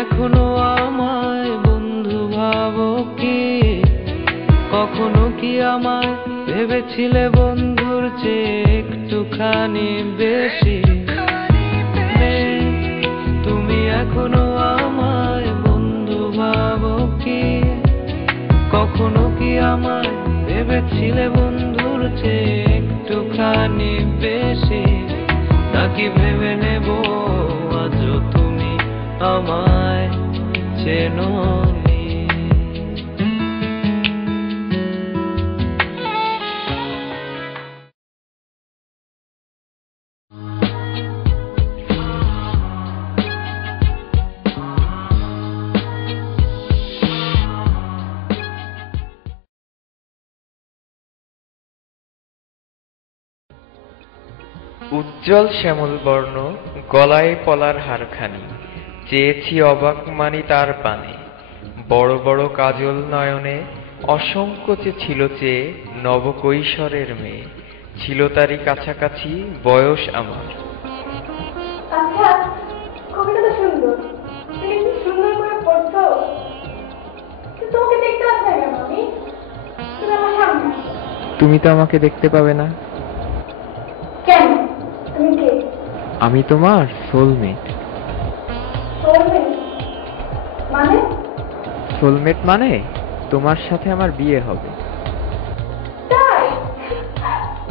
এখনো আমায় বন্ধু ভাবো কি? কখনো কি আমায় ভেবেছিলে বন্ধুর চেয়ে একটুখানি বেশি? তুমি এখনো আমায় বন্ধু ভাবো কি? কখনো কি আমায় ভেবেছিলে বন্ধুর চেয়ে একটুখানি বেশি? নাকি ভেবে নেব আজও তুমি আমায় চেনোনি? উজ্জ্বল শ্যামল বর্ণ, গলায় পলার হারখানি, চেয়েছি অবাক মানি তার পানে। বড় বড় কাজল নয়নে, অসংকোচে ছিল চেয়ে নবকৈশোরের মেয়ে। ছিল তারই কাছাকাছি বয়স আমার। আচ্ছা, কবিতাটা সুন্দর, তুমি কি সুন্দর করে পড়ছো? তোমাকে দেখতে পাচ্ছি না আমি, তুমি আমার সামনে আসো। তুমি তো আমাকে দেখতে পাবে না। কেন? তুমি কে? আমি তোমার সোলমেট। সোলমেট মানে? সোলমেট মানে তোমার সাথে আমার বিয়ে হবে। তাই?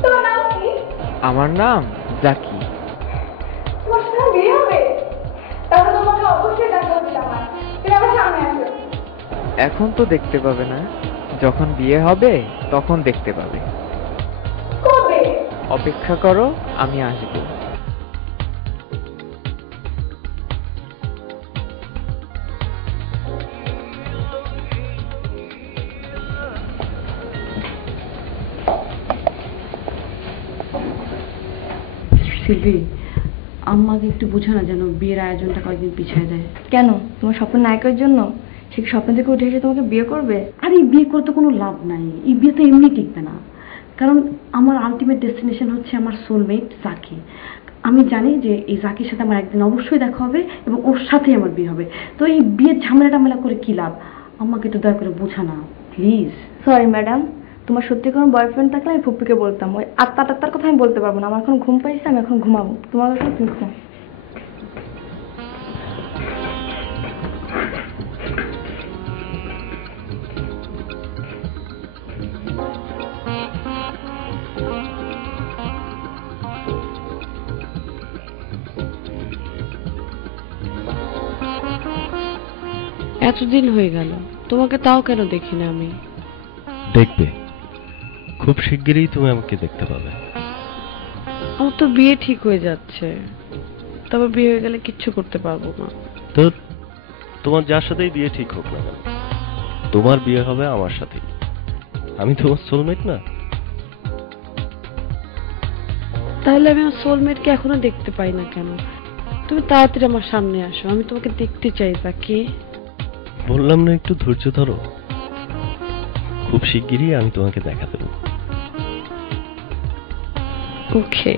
তোমার নাম কি? আমার নাম জাকি। তোমার সাথে বিয়ে হবে? তাহলে তোমাকে অবশ্যই দেখা উচিত আমার। তুমি আমার সামনে আসো। এখন তো দেখতে পাবে না, যখন বিয়ে হবে তখন দেখতে পাবে। কবে? অপেক্ষা করো, আমি আসবো। সিলভি, আম্মাকে একটু বোঝা না যেন বিয়ের আয়োজনটা কয়েকদিন পিছিয়ে দেয়। কেন? তোমার স্বপ্ন নায়কের জন্য? সে স্বপ্ন থেকে উঠে এসে তোমাকে বিয়ে করবে? আর এই বিয়ে করতে কোনো লাভ নাই, এই বিয়ে তো এমনি টিকবে না। কারণ আমার আলটিমেট ডেস্টিনেশন হচ্ছে আমার সোলমেট জাকি। আমি জানি যে এই জাকির সাথে আমার একদিন অবশ্যই দেখা হবে এবং ওর সাথেই আমার বিয়ে হবে। তো এই বিয়ের ঝামেলা টামেলা করে কি লাভ? আম্মাকে একটু দয়া করে বোঝা না প্লিজ। সরি ম্যাডাম, তোমার সত্যি কোনো বয়ফ্রেন্ড থাকলে আমি ফুপ্পিকে বলতাম। ওই আত্মার কথা আমি বলতে পারবো না। আমার এখন ঘুম পাইছে, আমি এখন ঘুমাবো। তোমার কাছে তুমি ঘুমাও। এতদিন হয়ে গেল, তোমাকে তাও কেন দেখি না আমি? দেখবে, খুব শিগগিরই তুমি আমাকে দেখতে পাবে। আমার তো বিয়ে ঠিক হয়ে যাচ্ছে, তবে বিয়ে হয়ে গেলে কিচ্ছু করতে পারবো না। তো তোমার যার সাথেই বিয়ে ঠিক হোক না কেন, তোমার বিয়ে হবে আমার সাথে। আমি তোমার সোলমেট না? তাহলে আমি আমার সোলমেটকে এখনো দেখতে পাই না কেন? তুমি তাড়াতাড়ি আমার সামনে আসো, আমি তোমাকে দেখতে চাই জাকি। বললাম না একটু ধৈর্য ধরো, খুব শিগগিরই আমি তোমাকে দেখা দেবো। ওকে,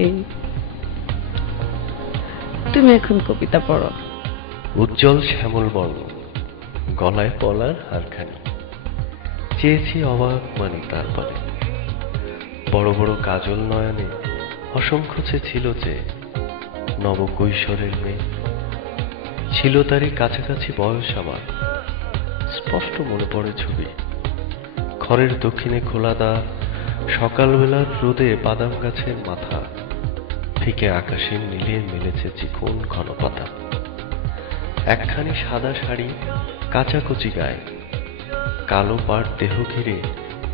তুমি এখন কবিতা পড়ো। উজ্জ্বল শ্যামল বর্ণ, গলায় পলার হারখানি, চেয়েছি অবাক মানি তারপরে। বড় বড় কাজল নয়নে, অসংখ্যে ছিল যে নবকৈশোরের মেয়ে। ছিল তারই কাছাকাছি বয়স আমার। স্পষ্ট মনে পড়ে ছবি, ঘরের দক্ষিণে খোলা দ্বার, সকালবেলার রোদে বাদাম গাছের মাথা, ফিকে আকাশের নীলে মেলেছে চিকন ঘন পাতা। একখানি সাদা শাড়ি কাচাকুচি গায়ে, কালো পাড় দেহ ঘিরে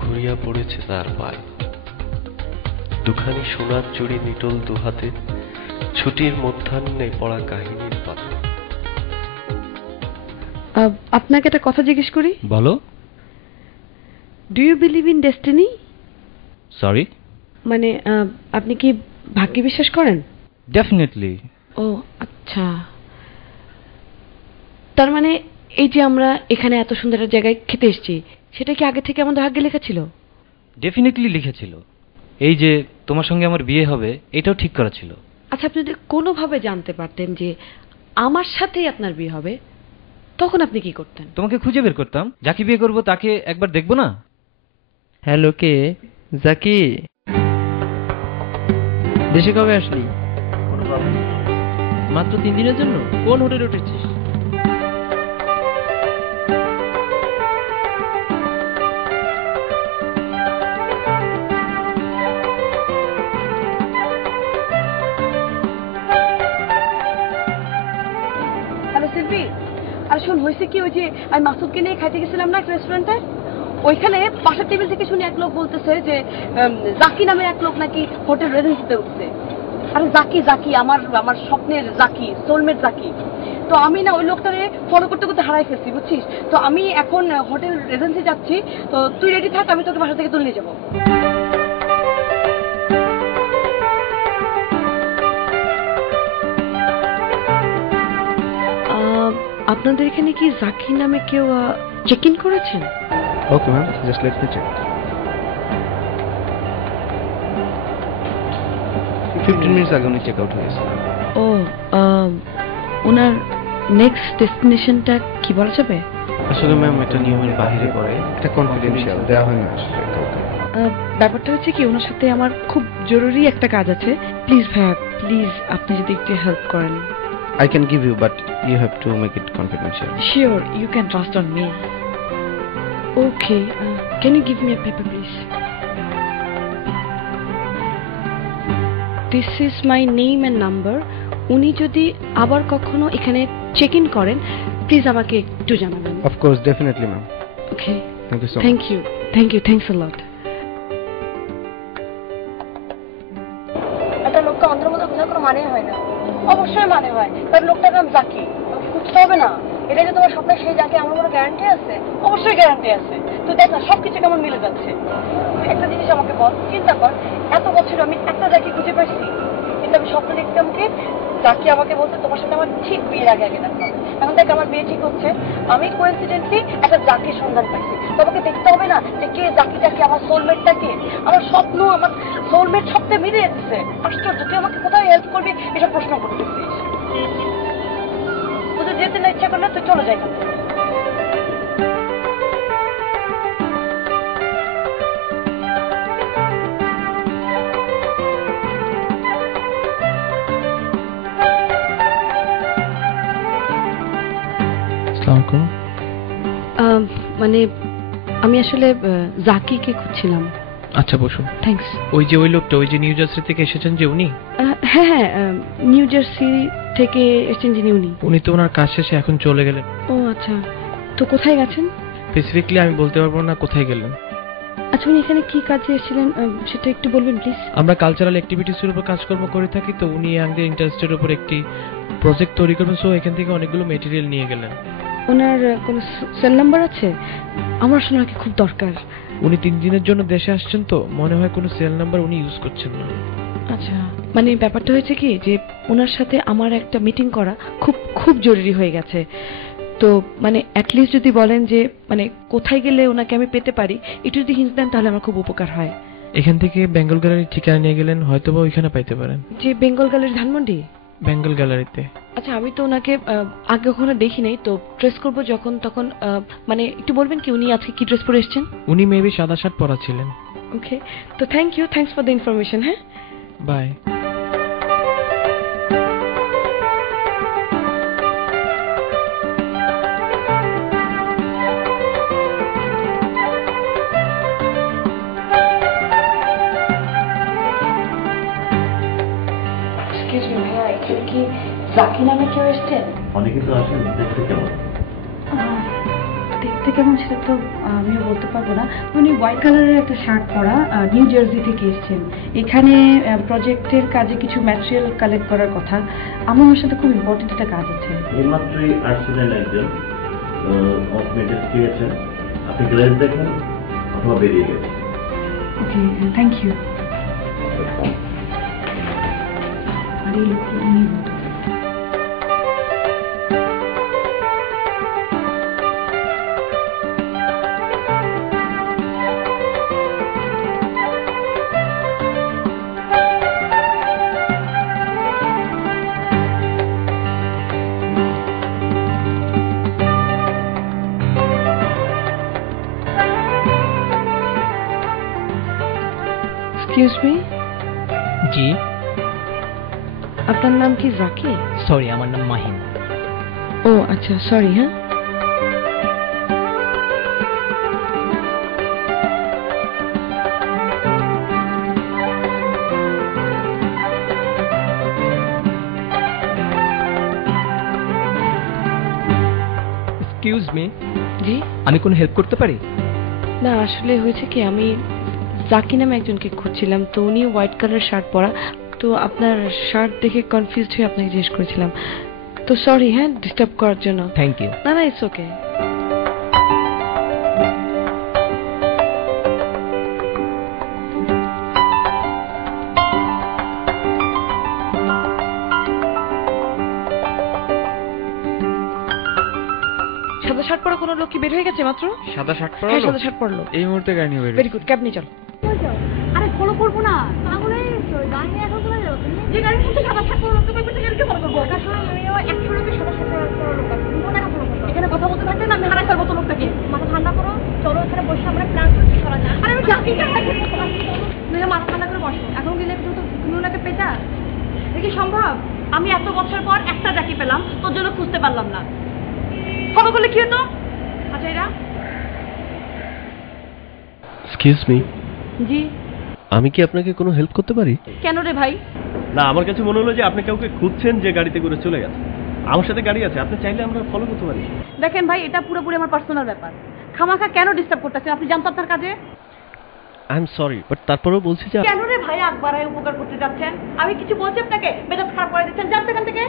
ঘুরিয়া পড়েছে তার পায়ে। দুখানি সোনার চুড়ি নিটোল দুহাতে, ছুটির মধ্যাহ্নে পড়া কাহিনীর পাতা। আপনাকে একটা কথা জিজ্ঞেস করি। বলো। Do you believe in destiny? Sorry? মানে আপনি কি ভাগ্যে বিশ্বাস করেন? ডেফিনেটলি। ও আচ্ছা, তার মানে এই যে আমরা এখানে এত সুন্দর একটা জায়গায় খেতে এসেছি, সেটা কি আগে থেকে আমাদের ভাগ্যে লেখা ছিল? ডেফিনেটলি লিখেছিল। এই যে তোমার সঙ্গে আমার বিয়ে হবে, এটাও ঠিক করা ছিল। আচ্ছা, আপনি যদি কোনোভাবে জানতে পারতেন যে আমার সাথেই আপনার বিয়ে হবে, তখন আপনি কি করতেন? তোমাকে খুঁজে বের করতাম, যাকে বিয়ে করবো তাকে একবার দেখবো না? হ্যালো, কে? জাকি, দেশে কবে আসলি? মাত্র 3 দিনের জন্য? কোন হোটেলে উঠেছিস? হ্যালো শিল্পী, আর শোন, হয়েছে কি, ওই যে আমি মাসুদকে নিয়ে খাইতে গেছিলাম না এক রেস্টুরেন্টে, ওইখানে পাশের টেবিল থেকে শুনে এক লোক বলতেছে যে জাকি নামের এক লোক নাকি হোটেল রেজেন্সিতে উঠছে। আরে জাকি, জাকি আমার আমার স্বপ্নের জাকি, সোলমেট জাকি। তো আমি না ওই লোকটারে ফলো করতে করতে হারাই ফেলছি, বুঝছিস? তো আমি এখন হোটেল রেজেন্সি যাচ্ছি, তো তুই রেডি থাক, আমি তোকে বাসা থেকে তুলে নিয়ে যাবো। আপনাদের এখানে কি জাকি নামে কেউ চেক ইন করেছেন? Okay ma'am, just let me check. 15 minutes আগে উনি চেক আউট হয়ে গেছে। ও, ওনার নেক্সট ডেস্টিনেশনটা কি বলা যাবে? আসলে ম্যাম এটা নিয়মের বাইরে পড়ে, এটা কনফিডেন্সিয়াল, দেওয়া হয় না আসলে কাউকে। ব্যাপারটা হচ্ছে কি, ওনার সাথে আমার খুব জরুরি একটা কাজ আছে। প্লিজ ভাইয়া, প্লিজ আপনি যদি একটু হেল্প করেন। I can give you, but you have to make it confidential. Sure, you can trust on me. Okay, can you give me a paper, please? This is my name and number. উনি যদি আবার কখনো এখানে check in করেন, please আমাকে একটু জানাবেন। Of course, definitely, ma'am. Okay. Thank you so much. Thank you, thanks a lot. একটা লোককে অন্ধের মতো বোঝার কোনো মানে হয় না। অবশ্যই মানে হয়, কারণ লোকটার নাম জাকি, খুঁজতে হবে না। এটা যে তোমার স্বপ্নের সেই জাকি, আমার কোনো গ্যারান্টি আছে? অবশ্যই গ্যারান্টি আছে। তো দেখ না, সবকিছু কেমন মিলে যাচ্ছে। একটা জিনিস আমাকে বল, চিন্তা কর, এত বছর আমি একটা জাকি খুঁজে পাইছি, কিন্তু আমি স্বপ্ন দেখতাম কি জাকি আমাকে বলতে তোমার সাথে আমার ঠিক বিয়ের আগে আগে দেখা হবে। এখন দেখ আমার বিয়ে ঠিক হচ্ছে, আমি কোইন্সিডেন্টলি একটা জাকির সন্ধান পাইছি। তোমাকে দেখতে হবে না যে কে জাকিটা, কি আমার সোলমেটটা কে। আমার স্বপ্ন আমার সোলমেট সবটা মিলে যাচ্ছে। আশ্চর্য, তুই আমাকে কোথায় হেল্প করবি এসব প্রশ্ন করতেছিস? তোদের যেতে না ইচ্ছা করলে তুই চলে যাই। মানে আমি আসলে জাকিকে খুঁজছিলাম। আচ্ছা বসুন। থ্যাঙ্কস। ওই যে ওই লোকটা, ওই যে নিউ জার্সি থেকে এসেছেন যে উনি? হ্যাঁ হ্যাঁ, নিউ জার্সি থেকে এসেছেন যিনি, উনি তো ওনার কাজ শেষে এখন চলে গেলেন। ও আচ্ছা, তো কোথায় গেছেন? স্পেসিফিকলি আমি বলতে পারবো না কোথায় গেলেন। আচ্ছা, উনি এখানে কি কাজে এসেছিলেন সেটা একটু বলবেন প্লিজ? আমরা কালচারাল অ্যাক্টিভিটিসের উপর কাজকর্ম করে থাকি, তো উনি ইয়াংদের ইন্টারেস্টের উপর একটি প্রজেক্ট তৈরি করবেন, সো এখান থেকে অনেকগুলো মেটেরিয়াল নিয়ে গেলেন। ওনার কোনো সেল নাম্বার আছে? আমার আসলে ওনাকে খুব দরকার। উনি 3 দিনের জন্য দেশে আসছেন, তো মনে হয় কোনো সেল নাম্বার উনি ইউজ করছেন না। আচ্ছা, মানে ব্যাপারটা হয়েছে কি যে ওনার সাথে আমার একটা মিটিং করা খুব খুব জরুরি হয়ে গেছে। তো মানে অ্যাটলিস্ট যদি বলেন যে মানে কোথায় গেলে ওনাকে আমি পেতে পারি, একটু যদি হিন্ট দেন তাহলে আমার খুব উপকার হয়। এখান থেকে বেঙ্গল গ্যালারির ঠিকানা নিয়ে গেলেন, হয়তোবা ওইখানে পাইতে পারেন। যে বেঙ্গল গ্যালারি, ধানমন্ডি? বেঙ্গল গ্যালারিতে। আচ্ছা, আমি তো ওনাকে আগে কখনো দেখি নাই, তো ড্রেস করবো যখন তখন মানে একটু বলবেন কি উনি আজকে কি ড্রেস পরে এসেছেন? উনি মেবি সাদা শার্ট পরা ছিলেন। ওকে, তো thank you, thanks for the information. হ্যাঁ, বাই। জাকি নামে কেউ এসছেন? অনেকে তো আসেন, দেখতে কেমন? দেখতে কেমন সেটা তো আমিও বলতে পারবো না। উনি হোয়াইট কালারের একটা শার্ট পরা, নিউ জার্সি থেকে এসছেন। এখানে প্রজেক্টের কাজে কিছু ম্যাটেরিয়াল কালেক্ট করার কথা। আমার সাথে খুব ইম্পর্টেন্ট একটা কাজ আছে। এইমাত্রই আসছিলেন একজন, মেটেরিয়াল পেয়েছেন, আপনি গ্লেজ দেখেন অথবা বেরিয়ে গেছেন। ওকে, থ্যাংক ইউ। আর এই লোকটা উনি বলতে এক্সকিউজ মি, জি আপনার নাম কি জাকি? সরি, আমার নাম মাহিন। ও আচ্ছা, সরি। হ্যাঁ, এক্সকিউজ মি, জি। আমি কোনো হেল্প করতে পারি? না, আসলে হয়েছে কি, আমি জাকি নামে একজনকে খুঁজছিলাম, তো উনি হোয়াইট কালার শার্ট পরা, তো আপনার শার্ট দেখে কনফিউজড হয়ে আপনাকে জিজ্ঞেস করেছিলাম। তো সরি হ্যাঁ, ডিস্টার্ব করার জন্য। Thank you. না না, ইটস ওকে। সাদা শার্ট পরা কোনো লোক কি বের হয়ে গেছে মাত্র? সাদা শার্ট হ্যাঁ, পরা সাদা শার্ট পরলো। এই মুহূর্তে গাড়ি নিয়ে বের ভেরি গুড, ক্যাব নিয়ে চলো। আরে ফলো করবো না, তাহলে গাড়ি নিয়ে এখন কোথায় যাবো? যে গাড়ির মধ্যে সাদা শার্ট পরা লোক, তুমি গাড়িকে ফলো করবো? ওটা শুনে আমিও 100 লোকের সাদা শার্ট পরা লোক আছে, তুমি ওটাকে ফলো করবো। এখানে কথা বলতে থাকলে না আমি হারাই ফেলবো তো লোকটাকে। মাথা ঠান্ডা করো, চলো এখানে বসে আমরা প্ল্যান করছি করা যায়। আরে আমি যাচ্ছি, তুমি মাথা ঠান্ডা করে বসো। এখন গেলে তুমি ওনাকে পেতা, দেখি সম্ভব? আমি এত বছর পর একটা জাকি পেলাম, তোর জন্য খুঁজতে পারলাম না। ফলো করলে কি হতো? আচ্ছা এরা এক্সকিউজ মি, জি। আমি কি আপনাকে কোনো হেল্প করতে পারি? কেন রে ভাই? না, আমার কাছে মনে হলো যে আপনি কাউকে খুঁজছেন যে গাড়িতে করে চলে গেছে। আমার সাথে গাড়ি আছে, আপনি চাইলে আমরা ফলো করতে পারি। দেখেন ভাই, এটা পুরোপুরি আমার পার্সোনাল ব্যাপার। খামাখা কেন ডিস্টার্ব করতেছেন? আপনি জানতো আপনার কাজে। আই এম সরি, বাট তারপরেও বলছি যে কেন রে ভাই আকবারায় উপকার করতে যাচ্ছেন? আমি কিছু বলছি আপনাকে, মেজাজ খারাপ করে দিচ্ছেন। যান এখান থেকে।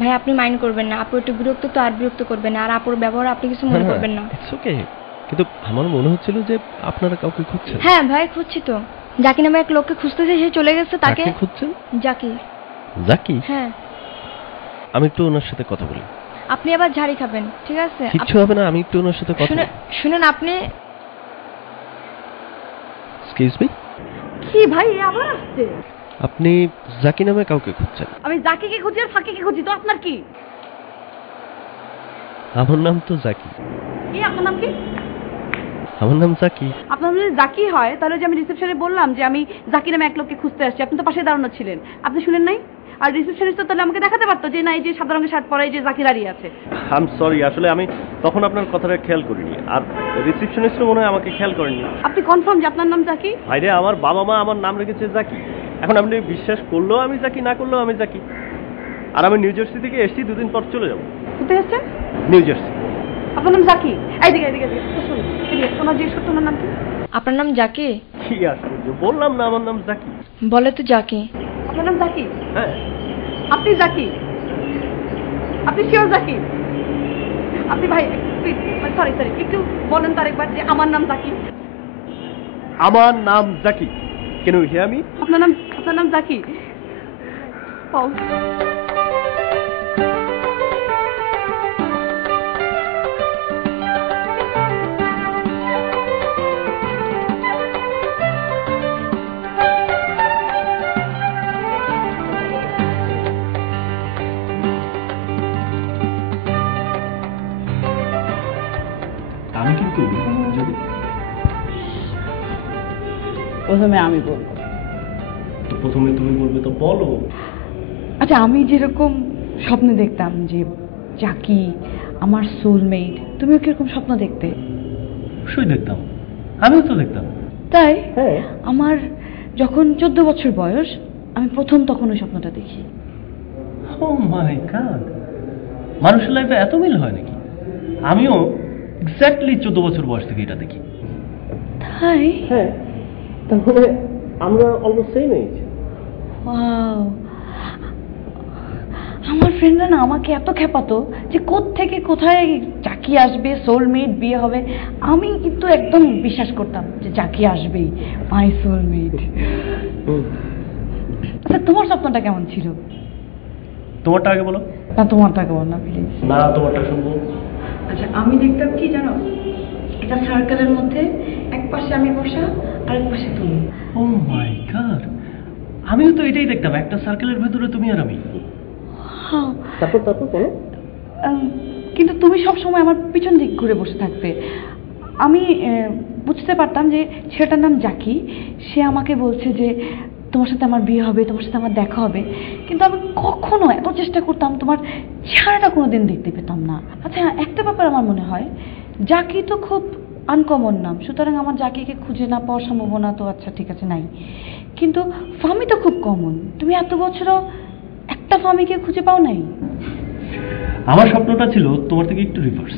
ভাই আপনি মাইন্ড করবেন না, আপু একটু বিরক্ত তো আর বিরক্ত করবেন না, আর আপুর ব্যবহার আপনি কিছু মনে করবেন না। ইটস ওকে, কিন্তু আমার মনে হচ্ছিল যে আপনারা কাউকে খুঁজছেন। হ্যাঁ ভাই, খুঁজছি তো। জাকি নামে এক লোককে খুঁজতেছে, সে চলে গেছে। তাকে কাকে খুঁজছেন? জাকি। জাকি? হ্যাঁ। আমি একটু ওনার সাথে কথা বলি। আপনি আবার ঝাড়ি খাবেন, ঠিক আছে? কিচ্ছু হবে না, আমি একটু ওনার সাথে কথা বলি। শুনেন আপনি। এক্সকিউজ মি, কি ভাই আবার আসছে? আপনি জাকি নামে কাউকে খুঁজছেন? আমি জাকিকে খুঁজি আর ফাকিকে খুঁজি, তো আপনার কি? আমার নাম তো জাকি। কি আপনার নাম কি? আমার নাম জাকি। আপনার যদি জাকি হয় তাহলে যে আমি রিসেপশনে বললাম যে আমি জাকি নামে এক লোককে খুঁজতে আসছি, আপনি তো পাশে দাঁড়ানো ছিলেন, আপনি শুনেন নাই? আর রিসেপশনিস্ট তো তাহলে আমাকে দেখাতে পারতো যে না, এই যে সাদা রঙের শার্ট পরা এই যে জাকি দাঁড়িয়ে আছে। আই এম সরি, আসলে আমি তখন আপনার কথাটা খেয়াল করিনি, আর রিসেপশনিস্টও মনে হয় আমাকে খেয়াল করেননি। আপনি কনফার্ম যে আপনার নাম জাকি? ভাইরে, আমার বাবা মা আমার নাম রেখেছে জাকি। এখন আপনি বিশ্বাস করলেও আমি জাকি, না করলেও আমি জাকি। আর আমি নিউ জার্সি থেকে এসেছি, 2 দিন পর চলে যাব। কোথায় আসছেন? New jersey. আপনার নাম জাকি? এইদিকে এইদিকে শুনুন, ওনার যে সত্য ওনার নাম কি? আপনার নাম জাকি? কি আশ্চর্য, বললাম না আমার নাম জাকি। বলে তো জাকি। আপনার নাম জাকি? হ্যাঁ। আপনি জাকি? আপনি শিওর জাকি? আপনি ভাই সরি একটু বলেন তো আরেকবার যে আমার নাম জাকি। আমার নাম জাকি। কেন হিয়ার মি? আপনার নাম জাকি? ও আমি কিন্তু যদি প্রথমে আমি বলবো। তো প্রথমে তুমি বলবে তো বলো। আচ্ছা, আমি যেরকম স্বপ্নে দেখতাম যে জাকি আমার সোলমেট, তুমিও কিরকম স্বপ্ন দেখতে? অবশ্যই দেখতাম, আমিও তো দেখতাম। তাই? হ্যাঁ। আমার যখন 14 বছর বয়স, আমি প্রথম তখন ওই স্বপ্নটা দেখি। ও মাই গড, মানুষের লাইফে এত মিল হয় নাকি? আমিও এক্স্যাক্টলি 14 বছর বয়স থেকে এটা দেখি। তাই? হ্যাঁ, তাহলে আমরা অলমোস্ট সেম এজ। ওয়াও, আমার ফ্রেন্ডরা না আমাকে এত খেপাতো যে থেকে কোথায় জাকি আসবে, সোলমেট বিয়ে হবে। আমি কিন্তু একদম বিশ্বাস করতাম যে জাকি আসবেই, মাই সোলমেট। আচ্ছা, তোমার স্বপ্নটা কেমন ছিল? তোমারটা আগে বলো। না, তোমারটা আগে বল না প্লিজ। না, তোমারটা শুনবো। আচ্ছা, আমি দেখতাম কি জানো, এটা সার্কেলের মধ্যে এক পাশে আমি বসা আর এক পাশে তুমি। ও মাই গড, আমিও তো এটাই দেখতাম, একটা সার্কেলের ভেতরে তুমি আর আমি। তারপর বলো। কিন্তু তুমি সব সময় আমার পিছন দিক ঘুরে বসে থাকতে। আমি বুঝতে পারতাম যে ছেলেটার নাম জাকি, সে আমাকে বলছে যে তোমার সাথে আমার বিয়ে হবে, তোমার সাথে আমার দেখা হবে, কিন্তু আমি কখনো এত চেষ্টা করতাম তোমার চেহারাটা কোনোদিন দেখতে পেতাম না। আচ্ছা, একটা ব্যাপার আমার মনে হয়, জাকি তো খুব আনকমন নাম, সুতরাং আমার জাকিকে খুঁজে না পাওয়ার সম্ভাবনা তো আচ্ছা ঠিক আছে নাই, কিন্তু ফামি তো খুব কমন। তুমি এত বছরও একটা ফামিকে খুঁজে পাও নাই? আমার স্বপ্নটা ছিল তোমার থেকে একটু রিভার্স।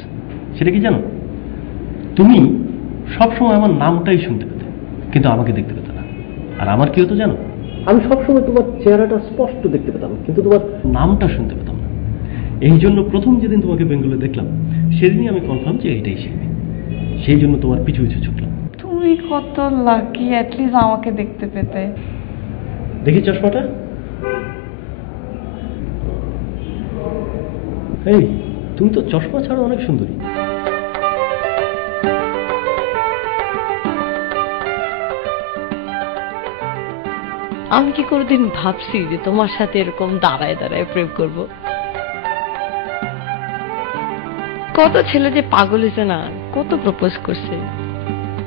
সেটা কি জানো? তুমি সবসময় আমার নামটাই শুনতে পেতে, কিন্তু আমাকে দেখতে পেতে না। আর আমার কি হতো জানো? আমি সবসময় তোমার চেহারাটা স্পষ্ট দেখতে পেতাম, কিন্তু তোমার নামটা শুনতে পেতাম না। এই জন্য প্রথম যেদিন তোমাকে বেঙ্গলে দেখলাম, সেদিনই আমি কনফার্ম যে এইটাই শিল্পী। সেই জন্য তোমার পিছু পিছু ছুটলাম। তুমি কত লাকি, অ্যাটলিস্ট আমাকে দেখতে পেতে। দেখি চশমাটা। এই, তুমি তো চশমা ছাড়া অনেক সুন্দরী। আমি কি কোনোদিন ভাবছি যে তোমার সাথে এরকম দাঁড়ায় দাঁড়ায় প্রেম করব? কত ছেলে যে পাগল হয়েছে না, কত প্রপোজ করছে,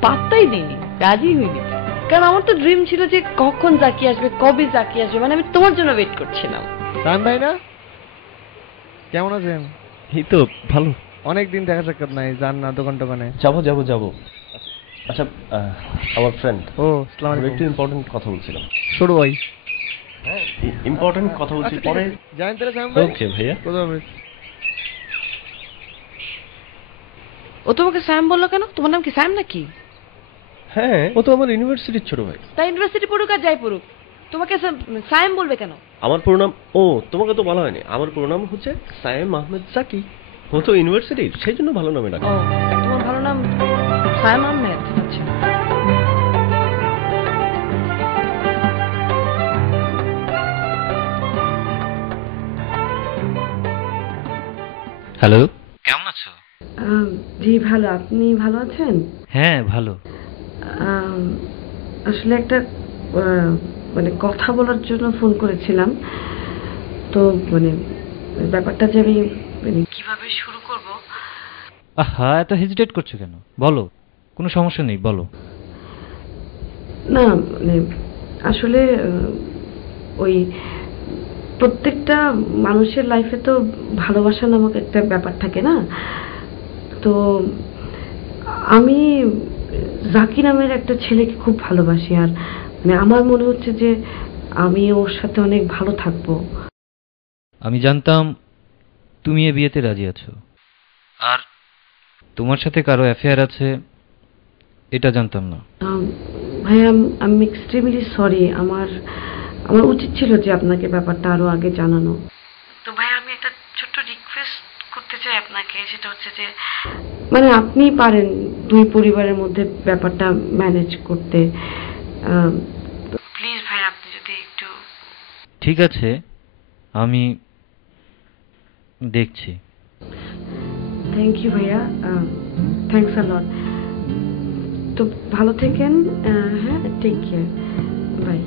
পাত্তাই দিইনি, রাজি হইনি। কারণ আমার তো ড্রিম ছিল যে কখন জাকি আসবে, কবে জাকি আসবে, মানে আমি তোমার জন্য ওয়েট করছিলাম। রান ভাই না, কেমন আছেন? এই তো ভালো। অনেকদিন দেখা সাক্ষাৎ নাই, যান না দোকান টোকানে? যাবো। আচ্ছা, আমার ফ্রেন্ড। ও, আসসালামু আলাইকুম। একটু ইম্পর্টেন্ট কথা বলছিলাম। ছোট ভাই। হ্যাঁ, ইম্পর্টেন্ট কথা বলছি, পরে জানেন তাহলে স্যাম ভাই? ওকে ভাইয়া। কোথাও ও তোমাকে স্যাম বললো কেন? তোমার নাম কি স্যাম নাকি? হ্যাঁ, ও তো আমার ইউনিভার্সিটির ছোট ভাই। তাই ইউনিভার্সিটি পড়ুক আর যাই পড়ুক, তোমাকে স্যাম বলবে কেন? আমার পুরো নাম, ও তোমাকে তো বলা হয়নি, আমার পুরো নাম হচ্ছে সায়েম আহমেদ জাকি। ও তো ইউনিভার্সিটির, সেই জন্য ভালো নামে ডাকে। ও, তোমার ভালো নাম সায়েম আহমেদ? আচ্ছা। হ্যালো, কেমন আছো? জি ভালো, আপনি ভালো আছেন? হ্যাঁ ভালো। আসলে একটা মানে কথা বলার জন্য ফোন করেছিলাম, তো মানে ব্যাপারটা যে আমি মানে কিভাবে শুরু করব। আহা, এত হেজিটেট করছো কেন? বলো, কোনো সমস্যা নেই, বলো। না মানে আসলে ওই প্রত্যেকটা মানুষের লাইফে তো ভালোবাসা নামক একটা ব্যাপার থাকে না, তো আমি জাকি নামের একটা ছেলেকে খুব ভালোবাসি, আর মানে আমার মনে হচ্ছে যে আমি ওর সাথে অনেক ভালো থাকবো। আমি জানতাম তুমি এ বিয়েতে রাজি আছো, আর তোমার সাথে কারো অ্যাফেয়ার আছে এটা জানতাম না। ভাইয়া, আমি এক্সট্রিমলি সরি, আমার উচিত ছিল যে আপনাকে ব্যাপারটা আরো আগে জানানো। তো ভাইয়া, আমি একটা ছোট্ট রিকোয়েস্ট করতে চাই আপনাকে, সেটা হচ্ছে যে মানে আপনি পারেন দুই পরিবারের মধ্যে ব্যাপারটা ম্যানেজ করতে, প্লিজ ভাই আপনি যদি একটু। ঠিক আছে, আমি দেখছি। থ্যাংক ইউ ভাইয়া, থ্যাংকস আ লট। তো ভালো থেকেন, হ্যাঁ, টেক কেয়ার, বাই।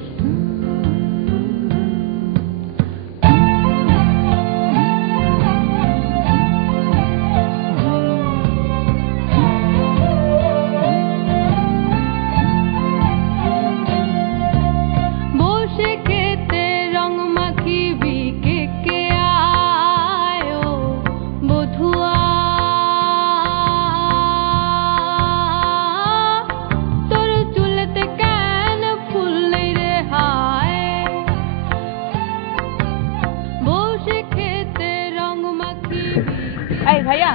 এই ভাইয়া,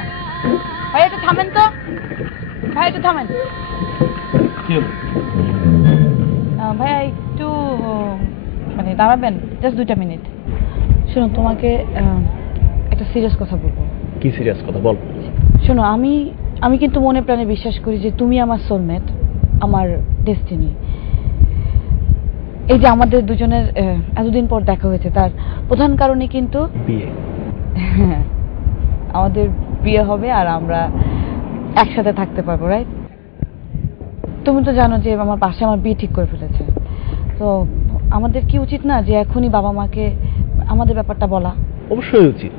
ভাইয়া একটু থামেন তো, ভাইয়া একটু থামেন। ভাইয়া একটু মানে দাঁড়াবেন, জাস্ট 2টা মিনিট। শোনো, তোমাকে একটা সিরিয়াস কথা বলবো। কি সিরিয়াস কথা? বল। শোনো, আমি কিন্তু মনে প্রাণে বিশ্বাস করি যে তুমি আমার সোলমেট, আমার ডেস্টিনি। এই যে আমাদের দুজনের এতদিন পর দেখা হয়েছে, তার প্রধান কারণই কিন্তু বিয়ে। আমাদের বিয়ে হবে আর আমরা একসাথে থাকতে পারবো, রাইট? তুমি তো জানো যে আমার পাশে আমার বিয়ে ঠিক করে ফেলেছে, তো আমাদের কি উচিত না যে এখনই বাবা মাকে আমাদের ব্যাপারটা বলা? অবশ্যই উচিত,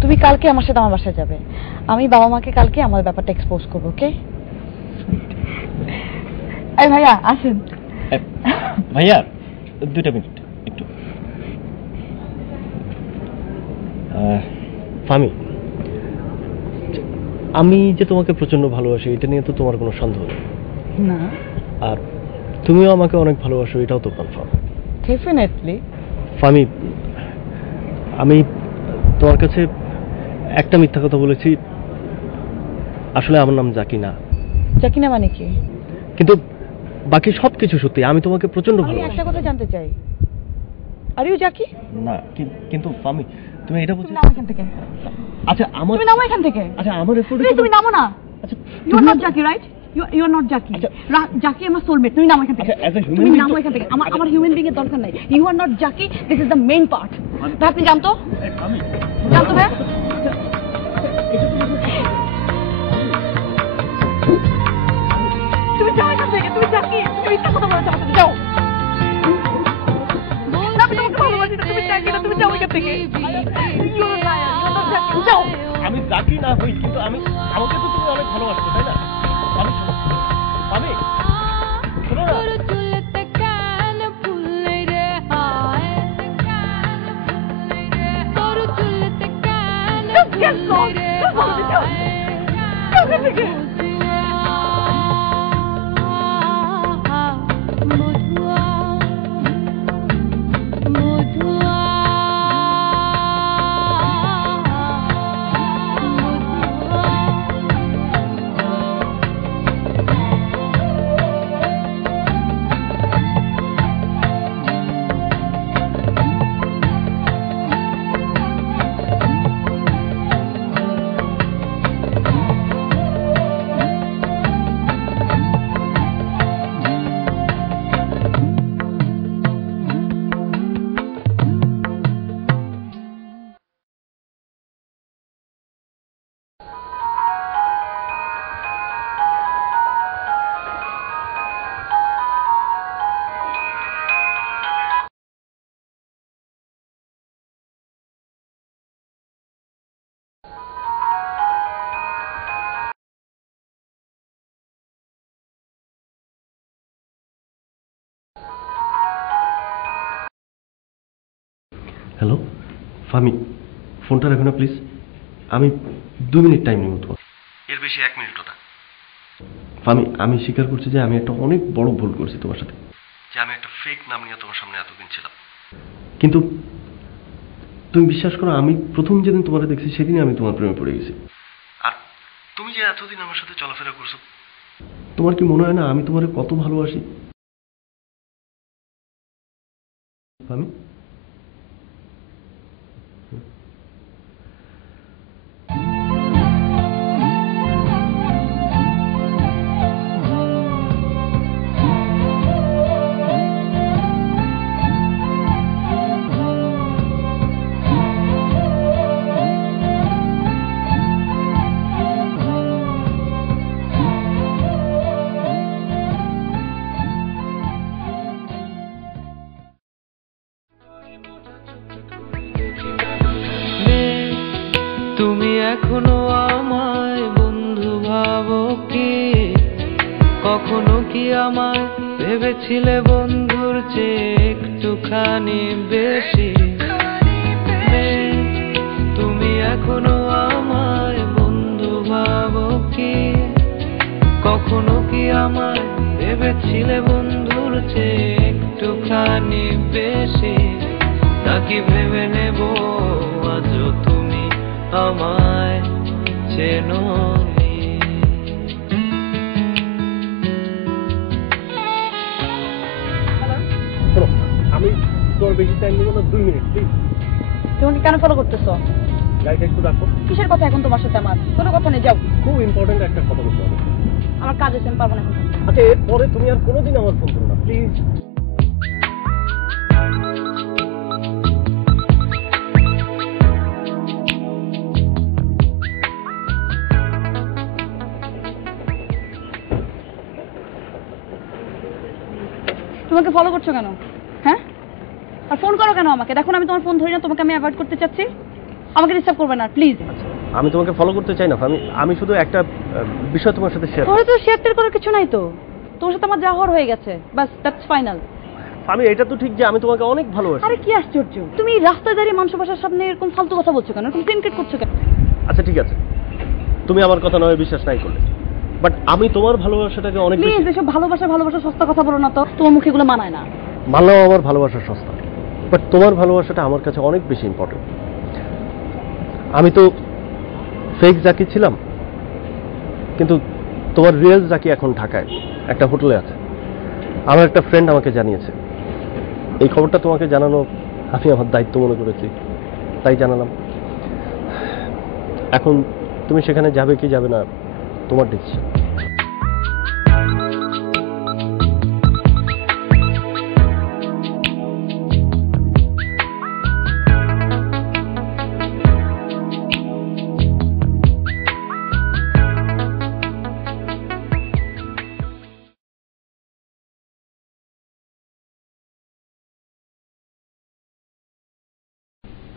তুমি কালকে আমার সাথে আমার বাসায় যাবে, আমি বাবা মাকে কালকে আমার ব্যাপারটা এক্সপোজ করবো, ওকে? এই ভাইয়া আসেন। ভাইয়া 2 মিনিট একটু। ফামি, আমি যে তোমাকে প্রচন্ড ভালোবাসি এটা নিয়ে তো তোমার কোনো সন্দেহ নেই না? আর তুমিও আমাকে অনেক ভালোবাসো এটাও তো কনফার্ম। ডেফিনেটলি। ফামি, আমি তোমার কাছে একটা মিথ্যা কথা বলেছি, আসলে আমার নাম জাকি না। জাকি না মানে কি? কিন্তু বাকি সবকিছু সত্যি, আমি তোমাকে প্রচন্ড আমি ভালোবাসি। একটা কথা জানতে চাই, আর ইউ জাকি? না কিন্তু ফামি তুমি এটা বলছো? নামো এখান থেকে। আচ্ছা আমার, তুমি নামো এখান থেকে। আচ্ছা আমার তুমি নামো না। আচ্ছা you are not Zaki, right? You are not Zaki. Zaki আমার সোলমেট। তুমি নামো এখান থেকে। তুমি নামো এখান থেকে। আমার হিউম্যান বিং এর দরকার নাই। You are not Zaki, this is the main part. আপনি জানতো? জানতো ভাই? তুমি যাও এখান থেকে। তুমি জাকি, তুমি মিথ্যা কথা বলেছো আমার সাথে। যাও। আমি জাকি না হই, কিন্তু আমাকে তো তুমি অনেক ভালোবাসো, তাই না? আমি শোনো না, হ্যালো ফামি, ফোনটা রাখো না প্লিজ। আমি 2 মিনিট টাইম নিব তোমার, এর বেশি 1 মিনিটও না। ফামি, আমি স্বীকার করছি যে আমি একটা অনেক বড় ভুল করছি তোমার সাথে, যে আমি একটা ফেক নাম নিয়ে তোমার সামনে এতদিন ছিলাম। কিন্তু তুমি বিশ্বাস করো, আমি প্রথম যেদিন তোমাকে দেখছি সেদিনই আমি তোমার প্রেমে পড়ে গেছি। আর তুমি যে এতদিন আমার সাথে চলাফেরা করছো, তোমার কি মনে হয় না আমি তোমারে কত ভালোবাসি? ফামি, তুমি এখনো আমায় বন্ধু ভাবো কি? কখনো কি আমায় ভেবেছিলে বন্ধুর চেয়ে একটুখানি বেশি? তুমি এখনো আমায় বন্ধু ভাবো কি? কখনো কি আমায় ভেবেছিলে বন্ধুর চেয়ে একটুখানি বেশি? নাকি ভেবে নেব আজও তুমি আমায় চেনোনি? আমি তোর বেশি টাইম নিব না, 2 মিনিট প্লিজ। তোমাকে কেন ফলো করতেছো? গাড়িটা একটু রাখো। কিসের কথা এখন তোমার সাথে? আমার কোনো কথা নেই, যাও। খুব ইম্পর্টেন্ট একটা কথা বলতে হবে। আমার কাজ আছে, আমি পারবো না এখন। আচ্ছা, এরপরে তুমি আর কোনোদিন আমার ফোন করো না প্লিজ। তোমাকে ফলো করছো কেন? হ্যাঁ, আর ফোন করো কেন আমাকে? দেখো না আমি তোমার ফোন ধরি না, তোমাকে আমি অ্যাভয়েড করতে চাচ্ছি। আমাকে ডিস্টার্ব করবে না প্লিজ। আমি তোমাকে ফলো করতে চাই না, আমি শুধু একটা বিষয় তোমার সাথে শেয়ার। তোর তো শেয়ার করার কিছু নাই তো, তোর সাথে আমার যা হওয়ার হয়ে গেছে, বাস দ্যাটস ফাইনাল। আমি এটা তো ঠিক যে আমি তোমাকে অনেক ভালোবাসি। আরে কি আশ্চর্য, তুমি রাস্তায় দাঁড়িয়ে মানুষের বাসার সামনে এরকম ফালতু কথা বলছো কেন, এরকম সিনক্রেট করছো কেন? আচ্ছা ঠিক আছে, তুমি আমার কথা নয় বিশ্বাস নাই করলে, বাট আমি তোমার ভালোবাসাটাকে অনেক বেশি। প্লিজ এসব ভালোবাসা সস্তা কথা বলো না তো, তোমার মুখে এগুলো মানায় না। মানলাম আমার ভালোবাসা সস্তা, বাট তোমার ভালোবাসাটা আমার কাছে অনেক বেশি ইম্পর্টেন্ট। আমি তো ফেক জাকি ছিলাম, কিন্তু তোমার রিয়েল জাকি এখন ঢাকায় একটা হোটেলে আছে। আমার একটা ফ্রেন্ড আমাকে জানিয়েছে, এই খবরটা তোমাকে জানানো আমি আমার দায়িত্ব মনে করেছি, তাই জানালাম। এখন তুমি সেখানে যাবে কি যাবে না তোমার ডিসিশন।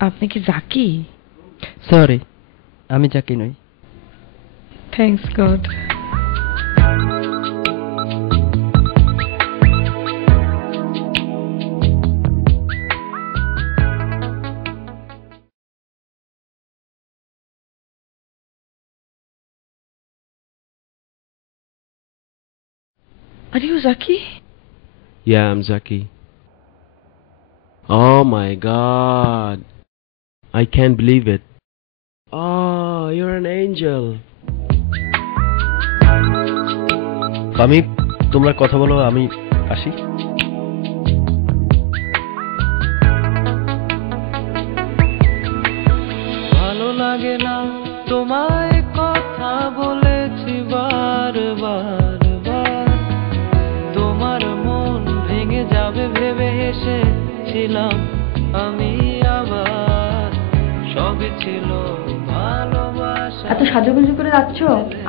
আপনি কি জাকি? সরি, আমি জাকি নই। Thanks god. Are you Zaki? Yeah, I'm Zaki. Oh my god. I can't believe it. Oh, you're an angel. আমি তোমরা কথা বলো, আমি আসি। ভালো লাগে না তোমায় কথা বলেছি বারবার, তোমার মন ভেঙে যাবে ভেবে হেসেছিলাম আমি, আবার সবই ছিল ভালোবাসা। এত সাজুগুজু করে যাচ্ছ,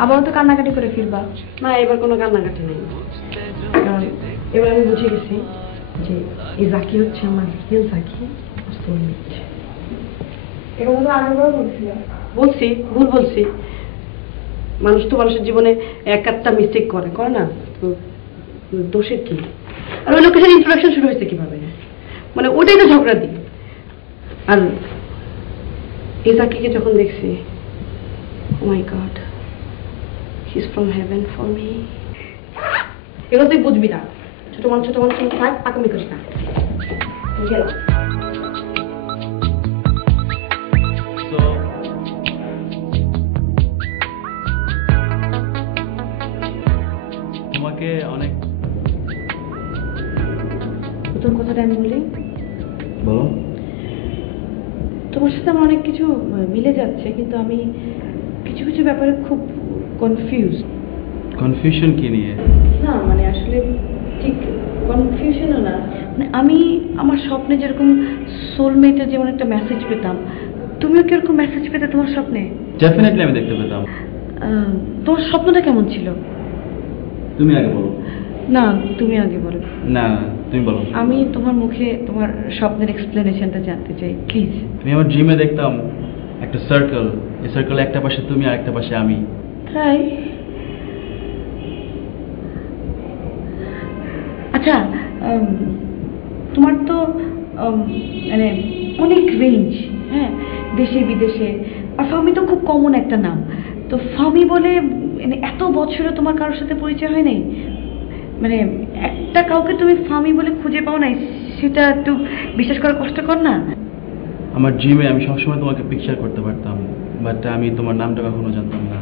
আবারও তো কান্নাকাটি করে ফিরবা। না, এবার কোনো কান্নাকাটি নেই, কারণ এবার আমি বুঝে গেছি যে এই জাকি হচ্ছে আমার রিয়েল জাকি, সোলমেট। এর মধ্যে আগেরবার বলছি ভুল বলছি, মানুষ তো মানুষের জীবনে এক একটা মিস্টেক করে না, তো দোষের কি? আর ওই লোকের সাথে ইন্ট্রোডাকশন শুরু হয়েছে কিভাবে, মানে ওটাই তো ঝগড়া দিই। আর এই জাকিকে যখন দেখছি, oh my god, he's from heaven for me. এগুলো তুই বুঝবি না, ছোট মানুষ থাক, পাকামি করিস না। গেলাম। তোমাকে অনেক তোর কথাটা আমি বলি, বলো। তোমার সাথে আমার অনেক কিছু মিলে যাচ্ছে, কিন্তু আমি কিছু কিছু ব্যাপারে খুব কনফিউজ। কনফিউশন কি নিয়ে? না মানে আসলে ঠিক কনফিউশনও না, মানে আমি আমার স্বপ্নে যেরকম সোলমেটের যেমন একটা মেসেজ পেতাম, তুমিও কি এরকম মেসেজ পেতে তোমার স্বপ্নে? ডেফিনেটলি আমি দেখতে পেতাম। তোমার স্বপ্নটা কেমন ছিল? তুমি আগে বলো। না তুমি আগে বলো। না তুমি বলো। আমি তোমার মুখে তোমার স্বপ্নের এক্সপ্লেনেশনটা জানতে চাই প্লিজ। আমি আমার ড্রিমে দেখতাম একটা সার্কেল, এই সার্কেলে একটা পাশে তুমি আর একটা পাশে আমি। তাই? আচ্ছা, তোমার তো মানে অনেক রেঞ্জ, হ্যাঁ, দেশে বিদেশে, আর ফামি তো খুব কমন একটা নাম। তো ফামি বলে মানে এত বছরে তোমার কারোর সাথে পরিচয় হয় নাই, মানে একটা কাউকে তুমি ফামি বলে খুঁজে পাও নাই, সেটা একটু বিশ্বাস করা কষ্টকর না? আমার ড্রিমে আমি সবসময় তোমাকে পিকচার করতে পারতাম, বাট আমি তোমার নামটা কখনো জানতাম না।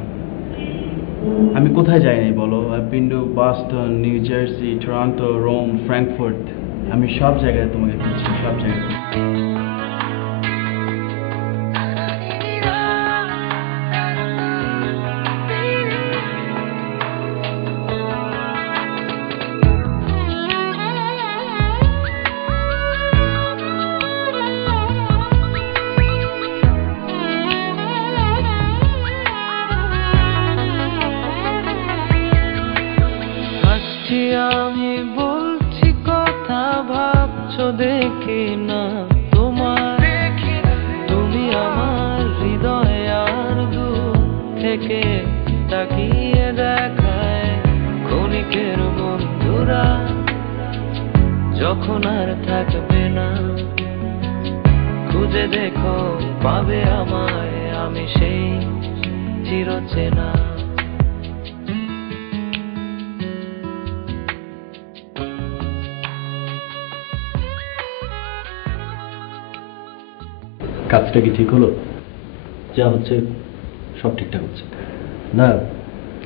আমি কোথায় যাই নাই বলো? I been to Boston, New Jersey, Toronto, Rome, Frankfurt. আমি সব জায়গায় তোমাকে খুঁজছি, সব জায়গায়। আমি বলছি কথা ভাবছো দেখে না, থেকে তাকিয়ে দেখায় ক্ষণিকের বন্ধুরা যখন আর থাকবে না খুঁজে দেখো পাবে আমায় আমি সেই চিরচেনা কাজটা কি ঠিক হলো? যা হচ্ছে সব ঠিকঠাক হচ্ছে না,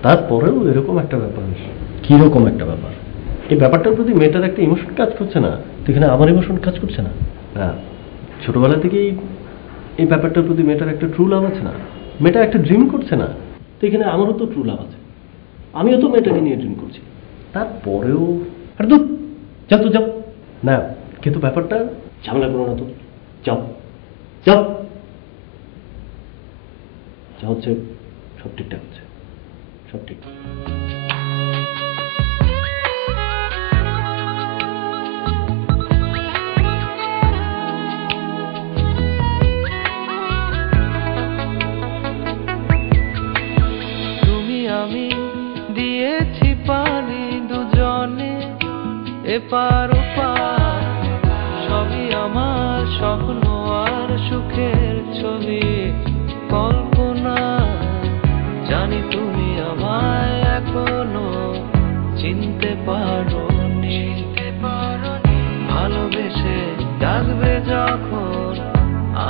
তারপরেও এরকম একটা ব্যাপার। কিরকম একটা ব্যাপার? এই ব্যাপারটার প্রতি মেয়েটার একটা ইমোশন কাজ করছে না, এখানে আমার ইমোশন কাজ করছে না। হ্যাঁ, ছোটবেলা থেকেই এই ব্যাপারটার প্রতি মেয়েটার একটা ট্রু লাভ আছে না, মেয়েটা একটা ড্রিম করছে না, তো এখানে আমারও তো ট্রু লাভ আছে, আমিও তো মেয়েটাকে নিয়ে ড্রিম করছি। তারপরেও আরে তো যাও তো যাও না, কিন্তু ব্যাপারটা ঝামেলা করো না তো, যাও যাও, যা হচ্ছে সব ঠিকঠাক হচ্ছে, সব ঠিক। তুমি আমি দিয়েছি পানি দুজনে এপার ওপার, সবই আমার স্বপ্ন আর সুখের ছবি কল্পনা। জানি তুমি আমায় এখনো চিনতে পারোনি, ভালোবেসে ডাকবে যখন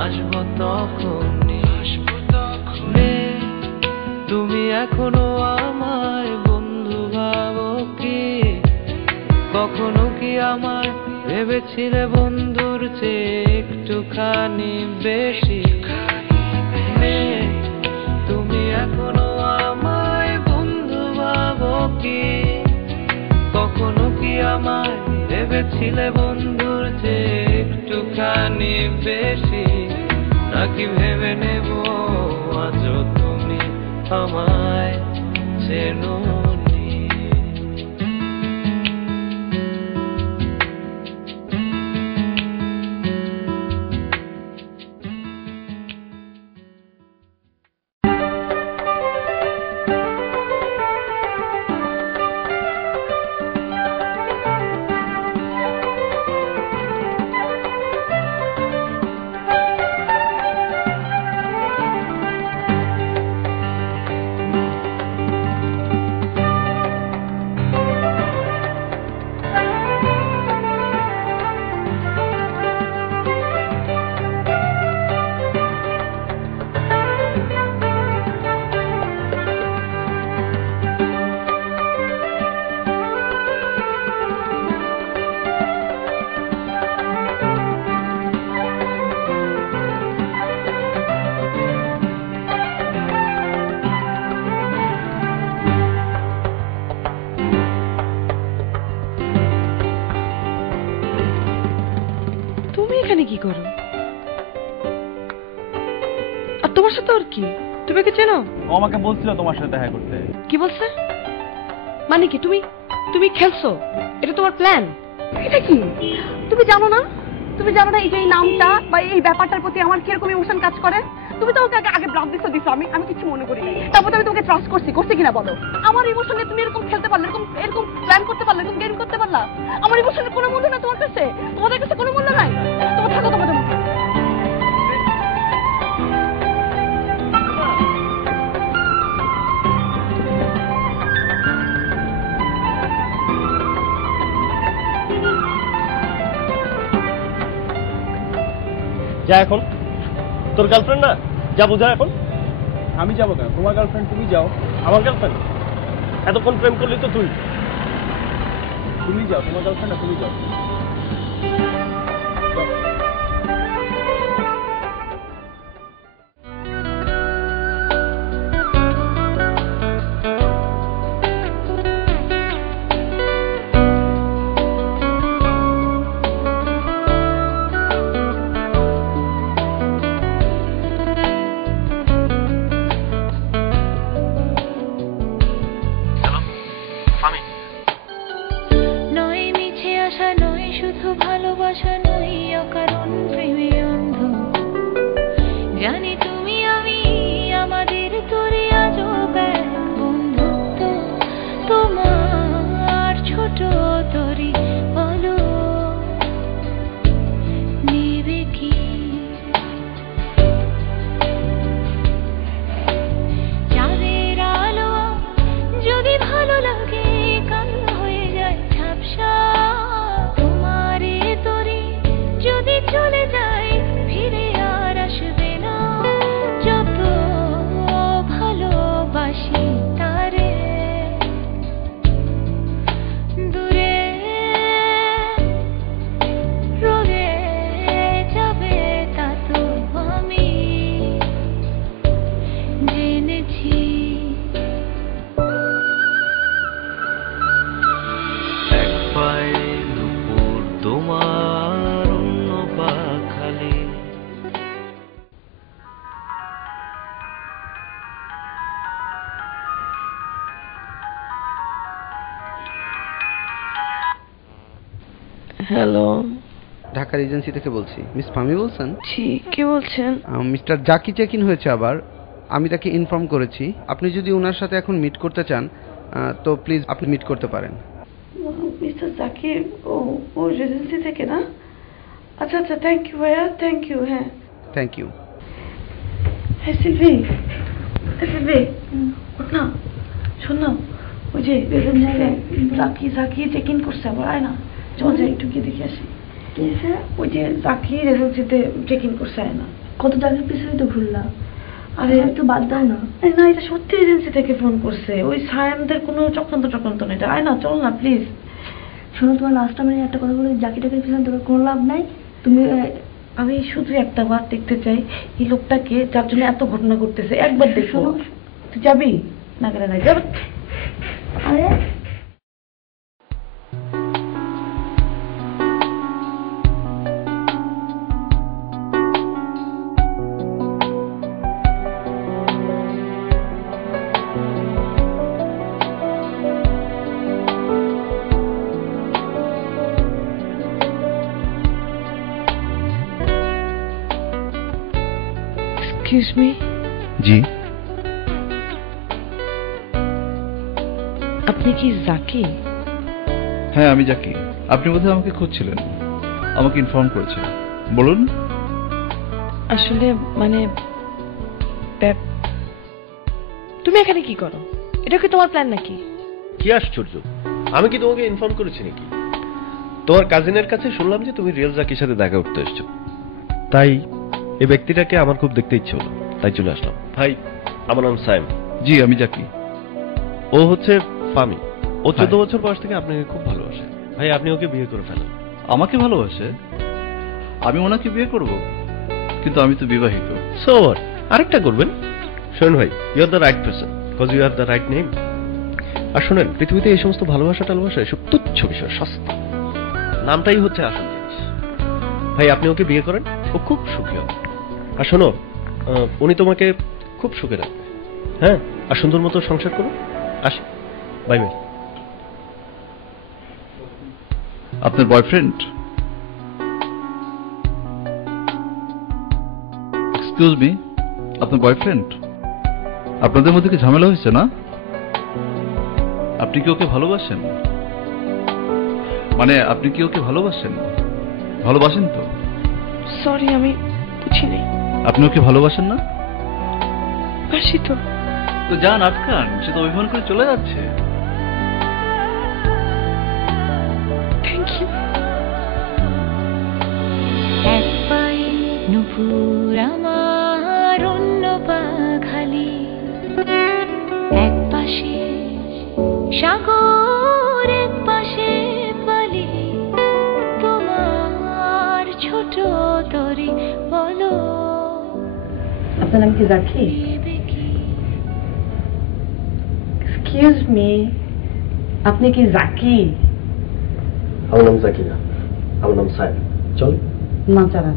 আসবো তখনই। তুমি এখনো আমায় বন্ধু ভাবো কি? কখনো কি আমায় ভেবেছিলে বন্ধুর চেয়ে একটুখানি বেশি? তুমি এখনো আমায় বন্ধু ভাবো কি? কখনো কি আমায় ভেবেছিলে বন্ধুর চেয়ে একটুখানি বেশি? নাকি ভেবে নেব আজও তুমি আমায় চেনোনি? এখানে কি করো? আর তোমার সাথে ওর কি? তুমি কি চেনো? ও আমাকে বলছিল তোমার সাথে দেখা করতে। কি বলছে? মানে কি তুমি তুমি খেলছো? এটা তোমার প্ল্যান? এটা কি তুমি জানো না? তুমি জানো না এই যে এই নামটা বা এই ব্যাপারটার প্রতি আমার কিরকম ইমোশন কাজ করে? তুমি তো ওকে আগে ব্লক দিছো আমি কিছু মনে করি নাই। তারপর আমি তোমাকে ট্রাস্ট করছি কিনা বলো? আমার ইমোশনে তুমি এরকম খেলতে পারলে, এরকম প্ল্যান করতে পারলে, এরকম গেম করতে পারলা? আমার ইমোশনের কোনো মূল্য না তোমার কাছে? তোমাদের কাছে কোনো মূল্য নাই? তোমার থাকো তোমাদের মতো। যা এখন, তোর গার্লফ্রেন্ড না, যা বোঝা এখন। আমি যাবো কেন? তোমার গার্লফ্রেন্ড, তুমি যাও। আমার গার্লফ্রেন্ড? এতক্ষণ প্রেম করলি তো তুই। তুমি যাও, তোমার গার্লফ্রেন্ড না, তুমি যাও। নয় মিছে আশা নয় হ্যালো, ঢাকার এজেন্সি থেকে বলছি। মিস ফামি বলছেন? জি, কে বলছেন? মিস্টার জাকি চেক ইন হয়েছে আবার। আমি তাকে ইনফর্ম করেছি। আপনি যদি ওনার সাথে এখন মিট করতে চান তো প্লিজ আপনি মিট করতে পারেন। মিস্টার জাকির, ও এজেন্সি থেকে না? আচ্ছা আচ্ছা, থ্যাংক ইউ ভাইয়া, থ্যাংক ইউ। হ্যাঁ, থ্যাংক ইউ। হ্যাঁ সিলভি, সিলভি ওঠ না, শোন না, ওই যে জাকি চেক ইন করছে আবার, আয় না, চল যাই একটু গিয়ে দেখে আসি। ওই যে জাকির এজেন্সিতে চেক ইন করছে, আয় না। কত টাকার পিছনে তো ঘুরলাম। আরে একটু বাদ দাও না। না, এটা সত্যি এজেন্সি থেকে ফোন করছে। ওই সায়ামদের কোনো চক্রান্ত না এটা। আয় না, চল না প্লিজ। শোনো, তোমার লাস্টটা মানে একটা কথা বলে, জাকি টাকির পিছনে তোমার কোনো লাভ নাই। তুমি আমি শুধু একটা বার দেখতে চাই এই লোকটাকে, যার জন্য এত ঘটনা ঘটতেছে, একবার দেখো। তুই যাবি না? কেন না যাবে? আরে এক্সকিউজ মি। জি, আপনি কি জাকি? হ্যাঁ আমি জাকি। আপনি বোধহয় আমাকে খুঁজছিলেন, আমাকে ইনফর্ম করেছে। বলুন। আসলে মানে তুমি এখানে কি করো? এটা কি তোমার প্ল্যান নাকি? কি আশ্চর্য, আমি কি তোমাকে ইনফর্ম করেছি নাকি? তোমার কাজিনের কাছে শুনলাম যে তুমি রিয়েল জাকির সাথে দেখা করতে এসছো, তাই এই ব্যক্তিটাকে আমার খুব দেখতে ইচ্ছে হলো, তাই চলে আসলাম। ভাই, আমার নাম সাইম। জি, আমি জাকি। ও হচ্ছে ফামি। ও 14 বছর বয়স থেকে আপনাকে খুব ভালোবাসে। ভাই, আপনি ওকে বিয়ে করে ফেলেন। আমাকে ভালোবাসে? আমি ওনাকে বিয়ে করব? কিন্তু আমি তো বিবাহিত। সো হোয়াট, আরেকটা করবেন। শোনেন ভাই, you are the right person because you are the right name. আর শোনেন, পৃথিবীতে এই সমস্ত ভালোবাসা টালবাসা এসব তুচ্ছ বিষয়, সস্তা। নামটাই হচ্ছে আসল জিনিস। ভাই, আপনি ওকে বিয়ে করেন, ও খুব সুখী হবে। আর শোনো, উনি তোমাকে খুব সুখে রাখবে। হ্যাঁ, আর সুন্দর মতো সংসার করো। আসি, বাই বাই। আপনার বয়ফ্রেন্ড? এক্সকিউজ মি, আপনার বয়ফ্রেন্ড? আপনাদের মধ্যে কি ঝামেলা হয়েছে না? আপনি কি ওকে ভালোবাসেন? মানে আপনি কি ওকে ভালোবাসেন? ভালোবাসেন তো? সরি, আমি বুঝিনি। আপনি ওকে ভালোবাসেন না? বাসি তো। তো যান আটকান, সে তো অভিমান করে চলে যাচ্ছে। Thank you. এক পায়ে নুপুর আমার, অন্য পা খালি, এক পাশে সাগর, এক পাশে বালি, তোমার ছোট তরি বলো। আপনার নাম কি জাকি? এক্সকিউজ মি, আপনি কি জাকি? আমার নাম জাকি না, আমার নাম সাইম। চল না, চলেন।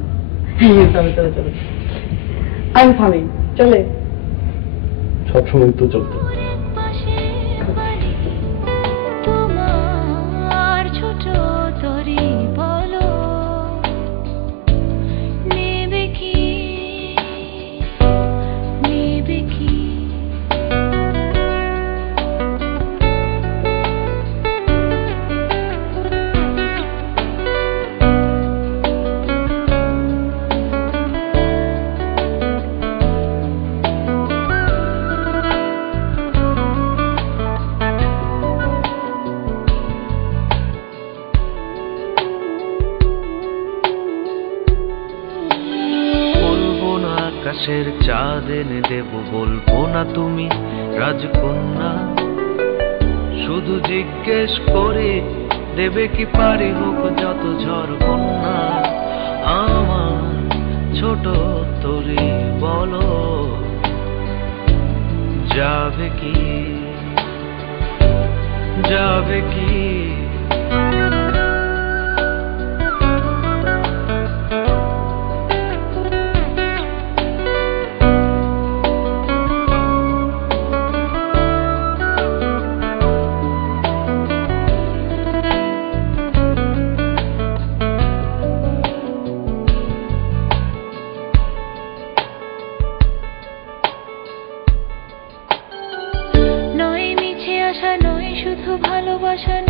চলো চলো চলো, আমি ফামি, চলে। সবসময় তো চলতো। তোমার ছোট তরি বলো, নেবে কি নেবে কি? বলবো না আকাশের চাঁদ এনে দেব, বলবো না তুমি রাজকন্যা, শুধু জিজ্ঞেস করে দেবে কি পারি হোক যত ঝড় বন্যা। আমার ছোট তরি বলো, যাবে কি যাবে কি? আশা